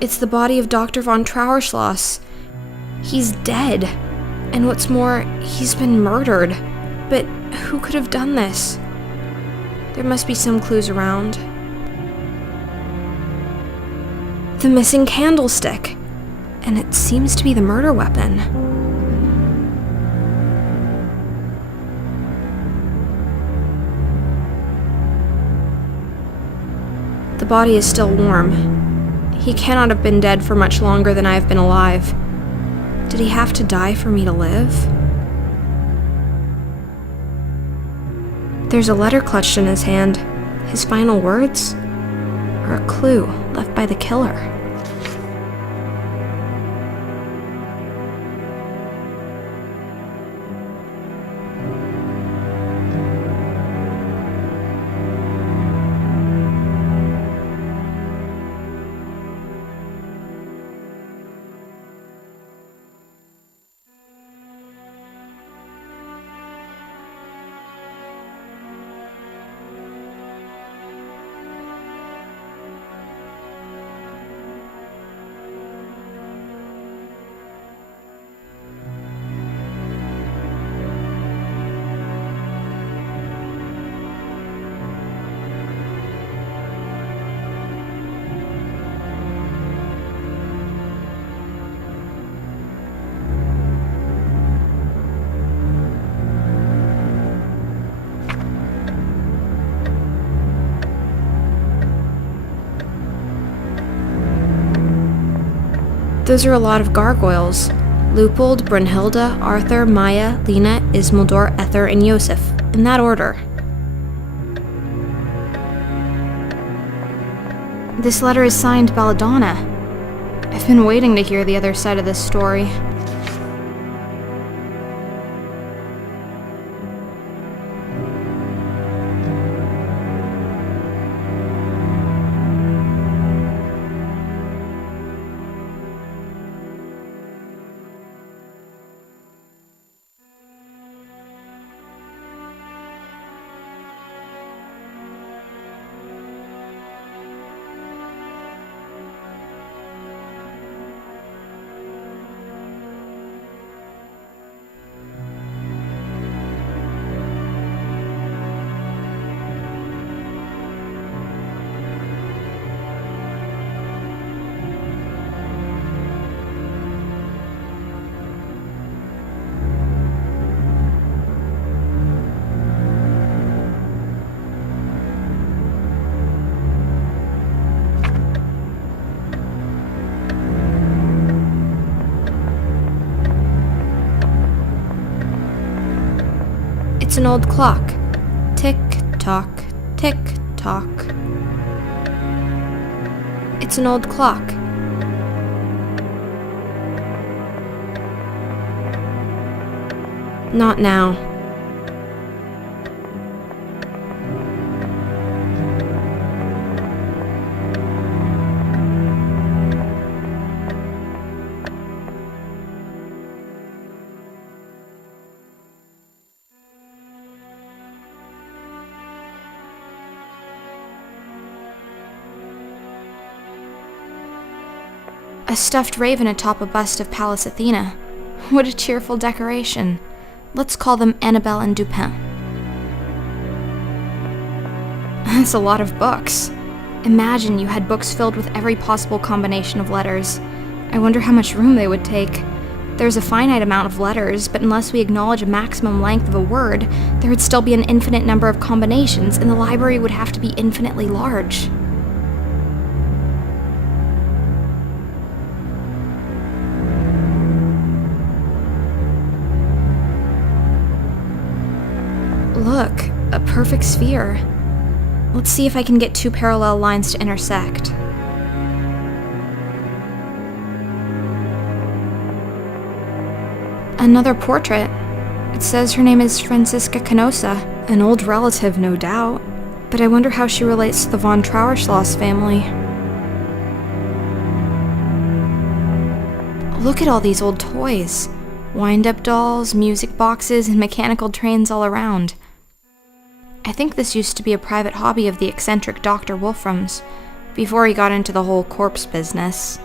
It's the body of Dr. von Trauerschloss. He's dead. And what's more, he's been murdered. But who could have done this? There must be some clues around. The missing candlestick. And it seems to be the murder weapon. The body is still warm. He cannot have been dead for much longer than I have been alive. Did he have to die for me to live? There's a letter clutched in his hand. His final words? Or a clue left by the killer? Those are a lot of gargoyles. Leupold, Brunhilde, Arthur, Maya, Lena, Ismildor, Ether, and Yosef. In that order. This letter is signed Belladonna. I've been waiting to hear the other side of this story. It's an old clock. Tick-tock, tick-tock. It's an old clock. Not now. A stuffed raven atop a bust of Pallas Athena. What a cheerful decoration. Let's call them Annabelle and Dupin. That's a lot of books. Imagine you had books filled with every possible combination of letters. I wonder how much room they would take. There's a finite amount of letters, but unless we acknowledge a maximum length of a word, there would still be an infinite number of combinations, and the library would have to be infinitely large. Look, a perfect sphere. Let's see if I can get two parallel lines to intersect. Another portrait. It says her name is Franziska Canosa, an old relative, no doubt. But I wonder how she relates to the von Trauerschloss family. Look at all these old toys. Wind-up dolls, music boxes, and mechanical trains all around. I think this used to be a private hobby of the eccentric Dr. Wolfram's, before he got into the whole corpse business.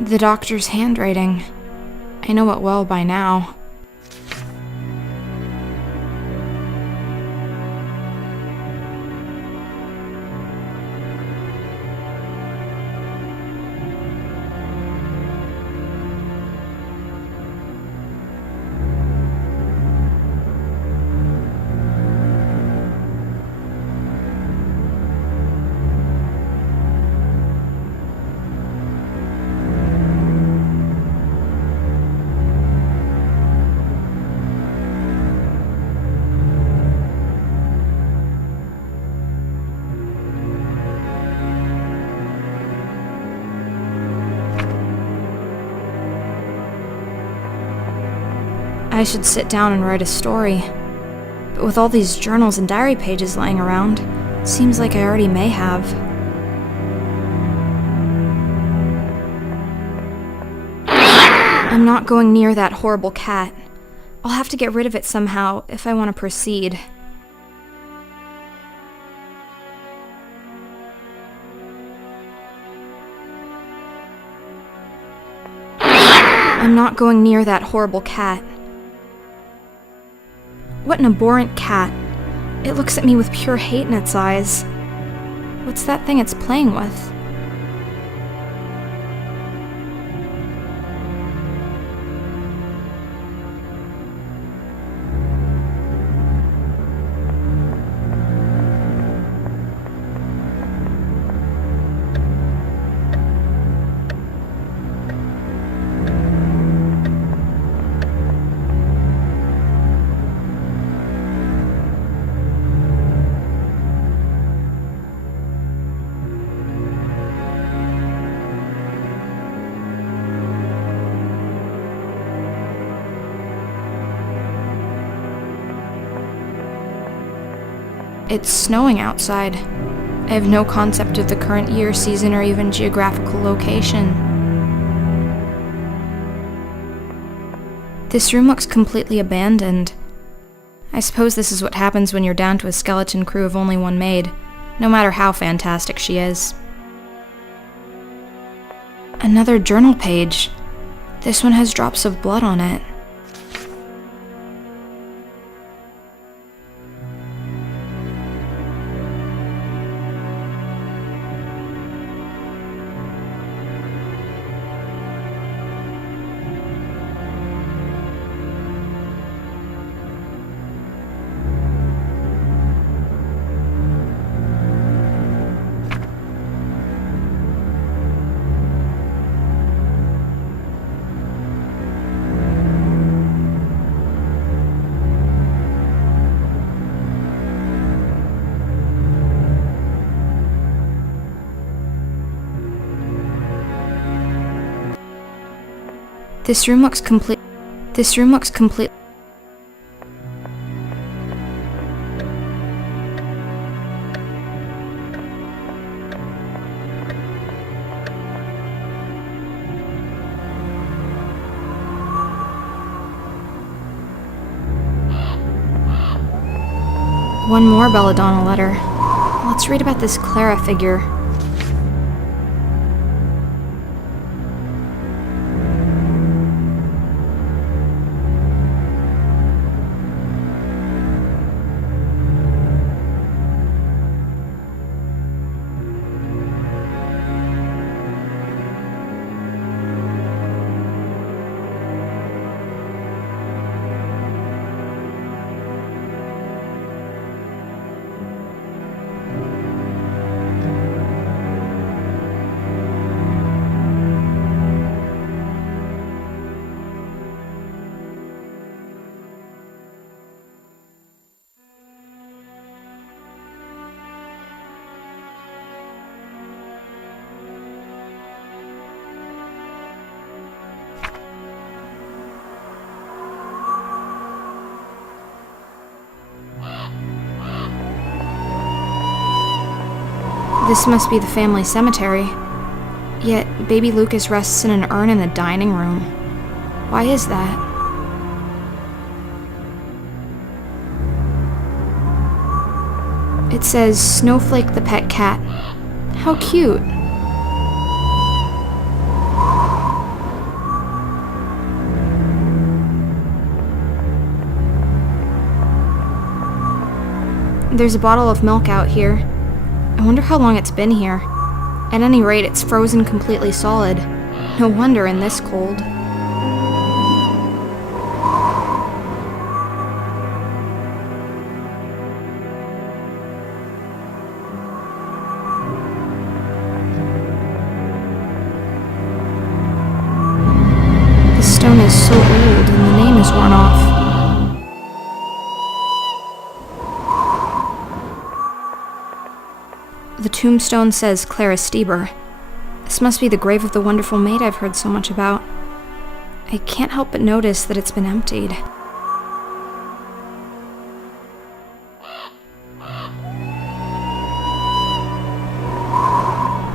The doctor's handwriting. I know it well by now. I should sit down and write a story. But with all these journals and diary pages lying around, seems like I already may have. I'm not going near that horrible cat. I'll have to get rid of it somehow if I want to proceed. I'm not going near that horrible cat. What an abhorrent cat. It looks at me with pure hate in its eyes. What's that thing it's playing with? It's snowing outside. I have no concept of the current year, season, or even geographical location. This room looks completely abandoned. I suppose this is what happens when you're down to a skeleton crew of only one maid, no matter how fantastic she is. Another journal page. This one has drops of blood on it. This room looks complete. One more Belladonna letter. Let's read about this Clara figure. This must be the family cemetery. Yet, baby Lucas rests in an urn in the dining room. Why is that? It says, Snowflake the pet cat. How cute. There's a bottle of milk out here. I wonder how long it's been here. At any rate, it's frozen completely solid. No wonder in this cold. The stone is so old and the name is worn off. The tombstone says Clara Stieber. This must be the grave of the wonderful maid I've heard so much about. I can't help but notice that it's been emptied.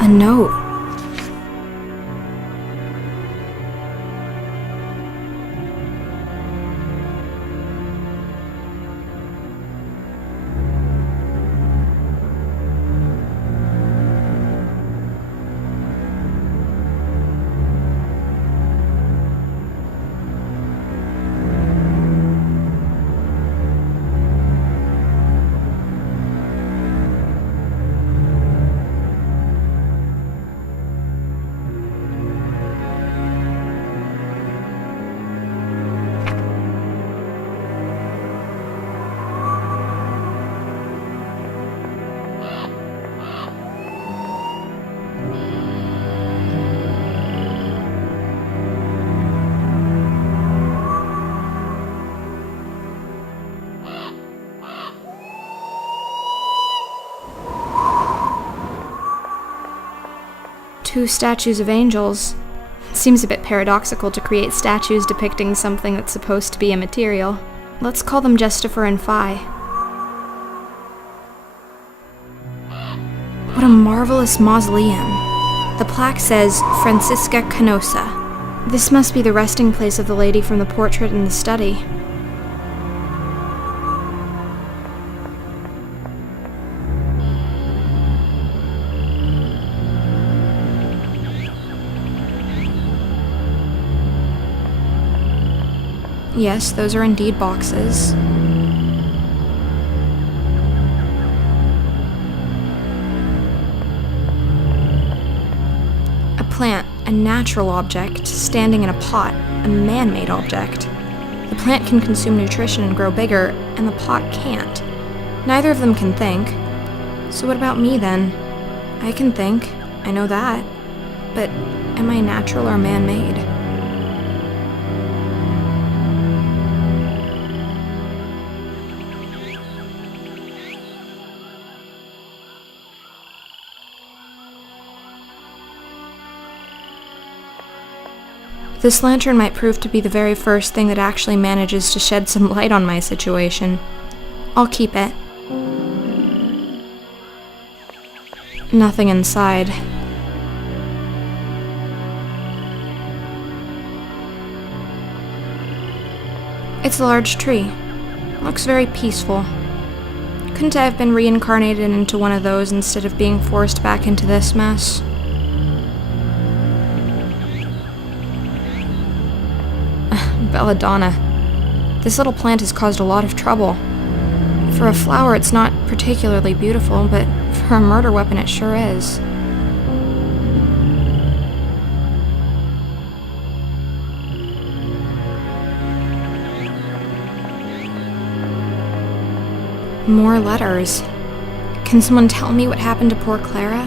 A note. Two statues of angels. It seems a bit paradoxical to create statues depicting something that's supposed to be immaterial. Let's call them Justifer and Phi. What a marvelous mausoleum. The plaque says Francisca Canosa. This must be the resting place of the lady from the portrait in the study. Yes, those are indeed boxes. A plant, a natural object, standing in a pot, a man-made object. The plant can consume nutrition and grow bigger, and the pot can't. Neither of them can think. So what about me then? I can think, I know that. But am I natural or man-made? This lantern might prove to be the very first thing that actually manages to shed some light on my situation. I'll keep it. Nothing inside. It's a large tree. Looks very peaceful. Couldn't I have been reincarnated into one of those instead of being forced back into this mess? Belladonna. This little plant has caused a lot of trouble. For a flower, it's not particularly beautiful, but for a murder weapon, it sure is. More letters. Can someone tell me what happened to poor Clara?